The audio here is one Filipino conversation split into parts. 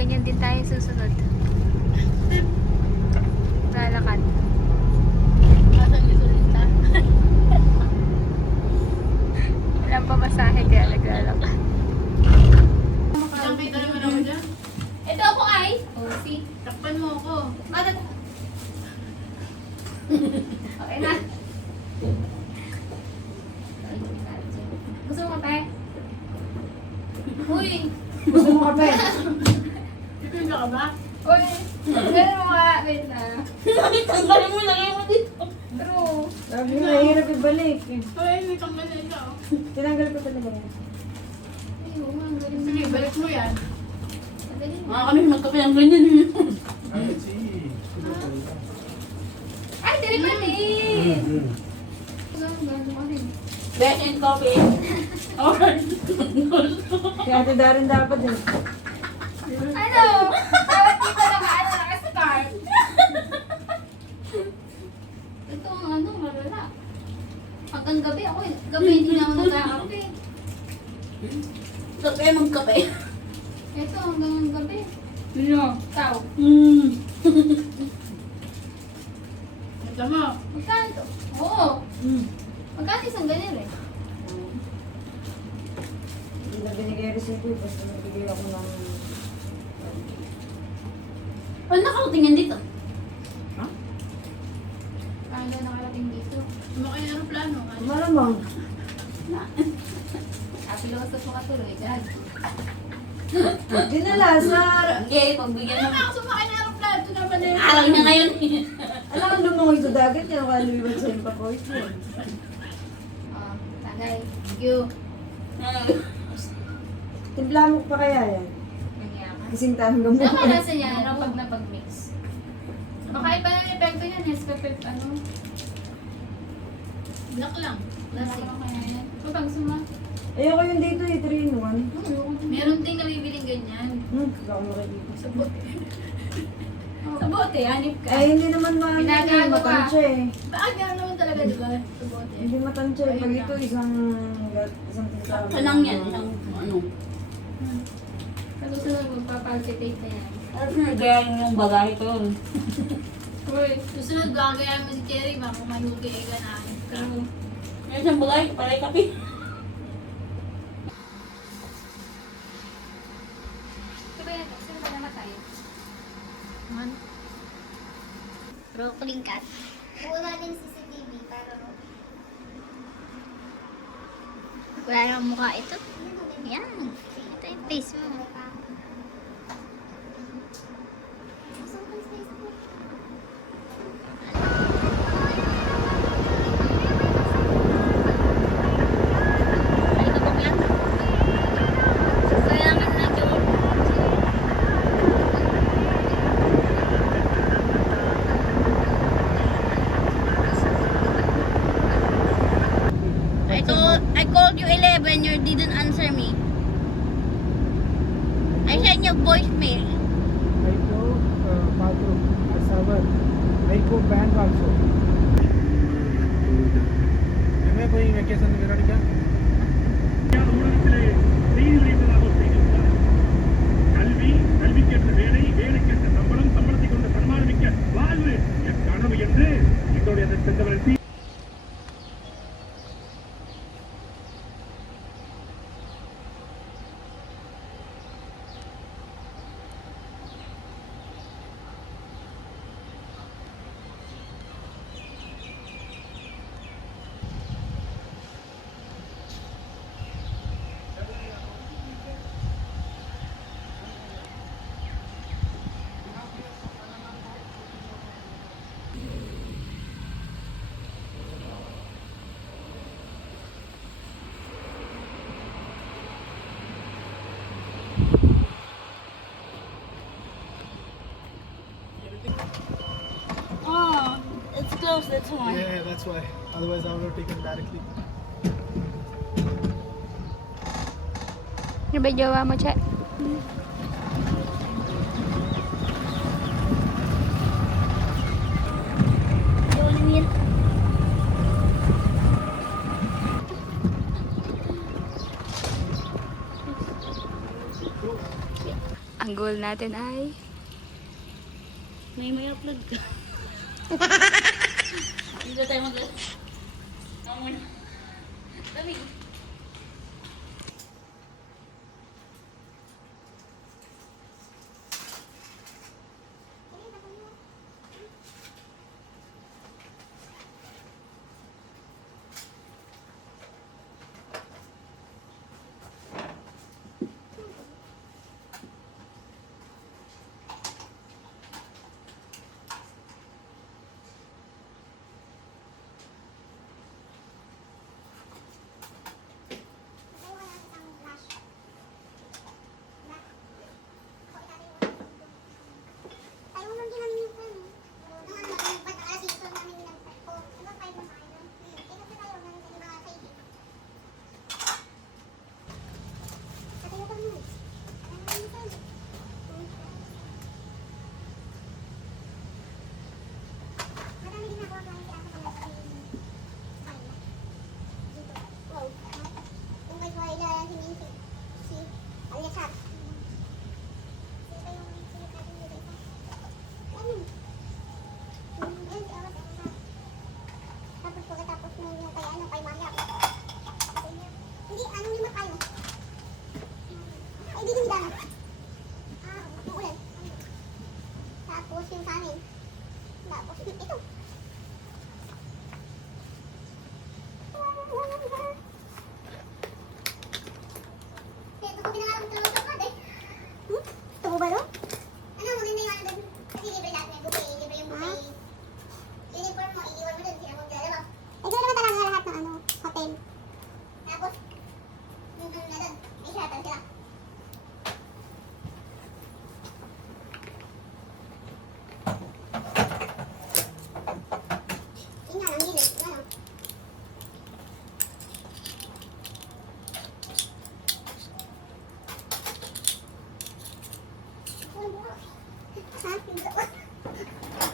ganyan din tayo susunod. Lalakad. Asan yung sulita? Walang pamasahe kaya naglalakad. Nakita naman ako dyan. Ito ako ay. Oh, see? Takpan mo ako. Bakit? Okay na. Gusto mo kape? Uy! Gusto mo kape? Titinda ka ba? Uy! Ganun mo nga. Wait na. Tanggalin mo lang yung dito. True. Sabi mo, mahirap ibalik. Ay, may tanggalin ka. Tinanggal ko talaga yan. Ay, oo nga. Ang galing Sige, mo. balik mo yan. Madali mo. Mga kami magkape ang ganyan. Ay, dali pa rin! Gano'n ka rin. Best in coffee. Alright. Si Ate Darren dapat eh. Ano? Dapat dito naka-start. Ito ang ano, malala. Hanggang gabi ako eh. Gabi hindi na ako nagkakape. Kape magkape. Ito hanggang gabi. Sino? Tao. Ito mo. Magkano to? Oo. Magkano isang ganyan eh? Hindi na binigay resito eh. Basta nagbigay ako ng... Paano nakarating dito? Paano nakarating dito? Sumakay ng aeroplano. Malamang. Pilosopo ka tuloy dyan. Dinala sa... Okay, pagbigyan Ano naman. ako sumakay ng aeroplano? Ito naman na yun. Araw niya ngayon. Alam ko lumangoy sa dagat yan. Kaya lumiwan sa yung papoy ko. Oh, tagay. Thank you. Timpla mo pa kaya yan? Nangyama. Kasing tayong gamot. Ano kaya nasa yan? Ano pag napag-mix? Baka iba na yung epekto yan. Nescafe, ano? Black lang. Lasing. Ano kaya yan? Kapag suma. Ayoko yung dito eh. 3 in 1. Meron ding nabibiling ganyan. Baka makikita. Sa bote. Sa bote, hanip ka. Eh, hindi naman Pinagago ka. matansya eh. Bakit gano'n naman talaga, di ba? Sa bote. Hindi matansya eh. Pag ito isang timpla. Ito lang yan. Isang ano. Sa susunod, magpapalpitate na yan. Tapos nagayain yung bagahe ko yun. Uy, Susunod, gagayaan mo si Cherry, baka malugi ka na. true. Yung isang bagahe, palay kape. Sino ba yan? Sino ba namatay? Man. Broccoli cat. Wala din CCTV para wala namang mukha ito. Yan. Ito yung face mo. Ay, ito po yan. Kailangan na yung I called you 11, you didn't answer me. I sent you voicemail. I go bathroom, I shower, I go bank also. எங்கே போய் வெக்கேஷன் விளையாடிக்க உலகத்திலே செய்திகளாக செய்திருக்கிறார். கல்வி கல்விக்கேற்ற வேலை வேலைக்கேற்ற சம்பளம் சம்பளத்தை கொண்ட சன்மானமிக்க வாழ்வு என் கனவு என்று என்னுடைய சென்றவரை Oh, it's close, that's why. Yeah, that's why. Otherwise I would have taken directly. Ano ba jowa mo, Che? Ang goal natin ay... May upload ka. Hindi na tayo mag- Ako muna. Dami.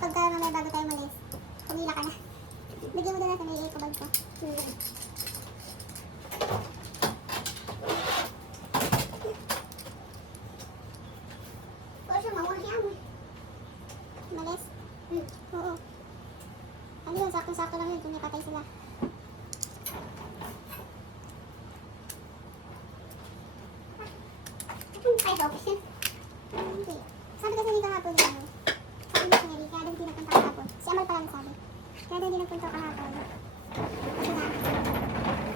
Pagka mamaya bago tayo malis, kumila ka na. Bigyan mo doon natin may ikabag ko. Pwede siya mawala siya mo. Malis? Oo. Ano yun, sakto-sakto lang yun kung may patay sila. Ay, focus yun. Hindi. Sabi kasi ni kahapon yun. Sabi ni Sherry, kaya daw hindi nagpunta kahapon. Si Amal pala nasabi. Kaya daw hindi nagpunta kahapon. Kasi nga,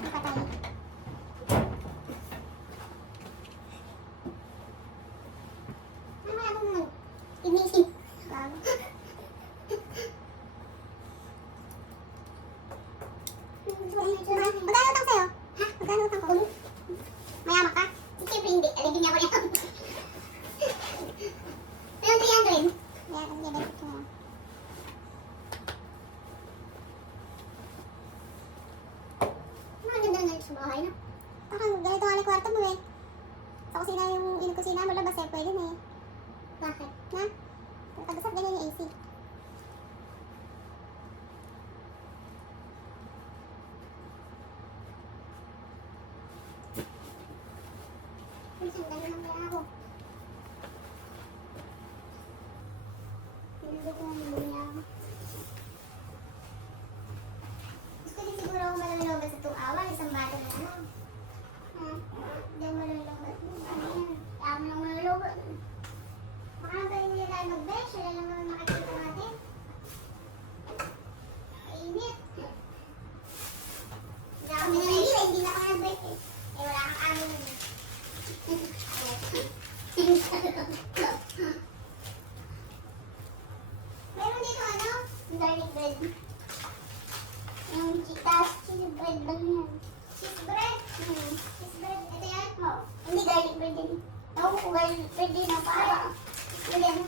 may patay. Mamaya akong inisip. Bago. Magkano utang sa'yo? Ha? Magkano utang ko? Mayaman ka? Siyempre hindi. Aligin niya ako niya. Pero 300. Yeah, kasi benefit ko na lang. Ang ganda na sa bahay na. Parang ganito nga na kwarto mo eh. Sa kusina yung kusina mo labas eh. Pwede na eh. Bakit? Na? Pag-usap ganyan yung AC. Minsan gano'n lang kaya ako. Pinagod ko ang niya ako. Gusto din siguro ako malulobas sa 2 hours. Isang bata na lang. Hindi malulobas. Ano yan? Kaya mo lang malulobas. Baka naman tayo nila tayo mag-besh. Wala lang naman makikita natin. Mainit. Hindi ako nila hindi na ako nag-besh eh. Eh wala kang amin na. Meron dito ano? Garlic bread. Yung cheese bread lang yan. Cheese bread? Cheese bread. Ito yan? Oo. Hindi garlic bread din. Oo, garlic bread din. Parang yan.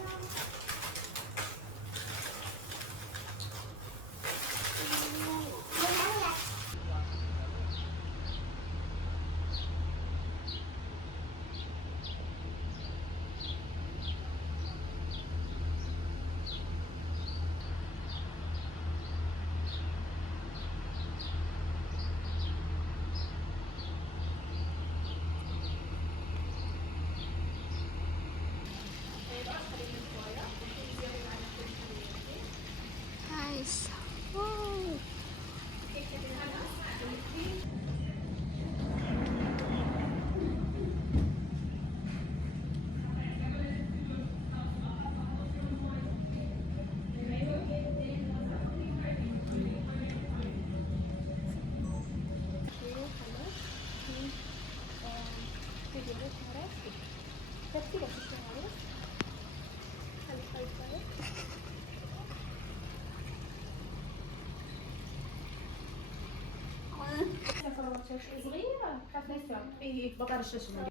صغيرة خفيفة. إيه بقرشة شوية.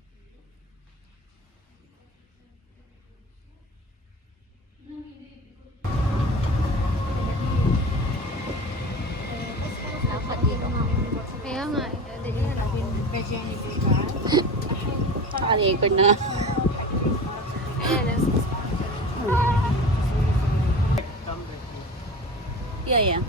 Dapat dito. Kaya nga, Naka-record na. Yeah, yeah.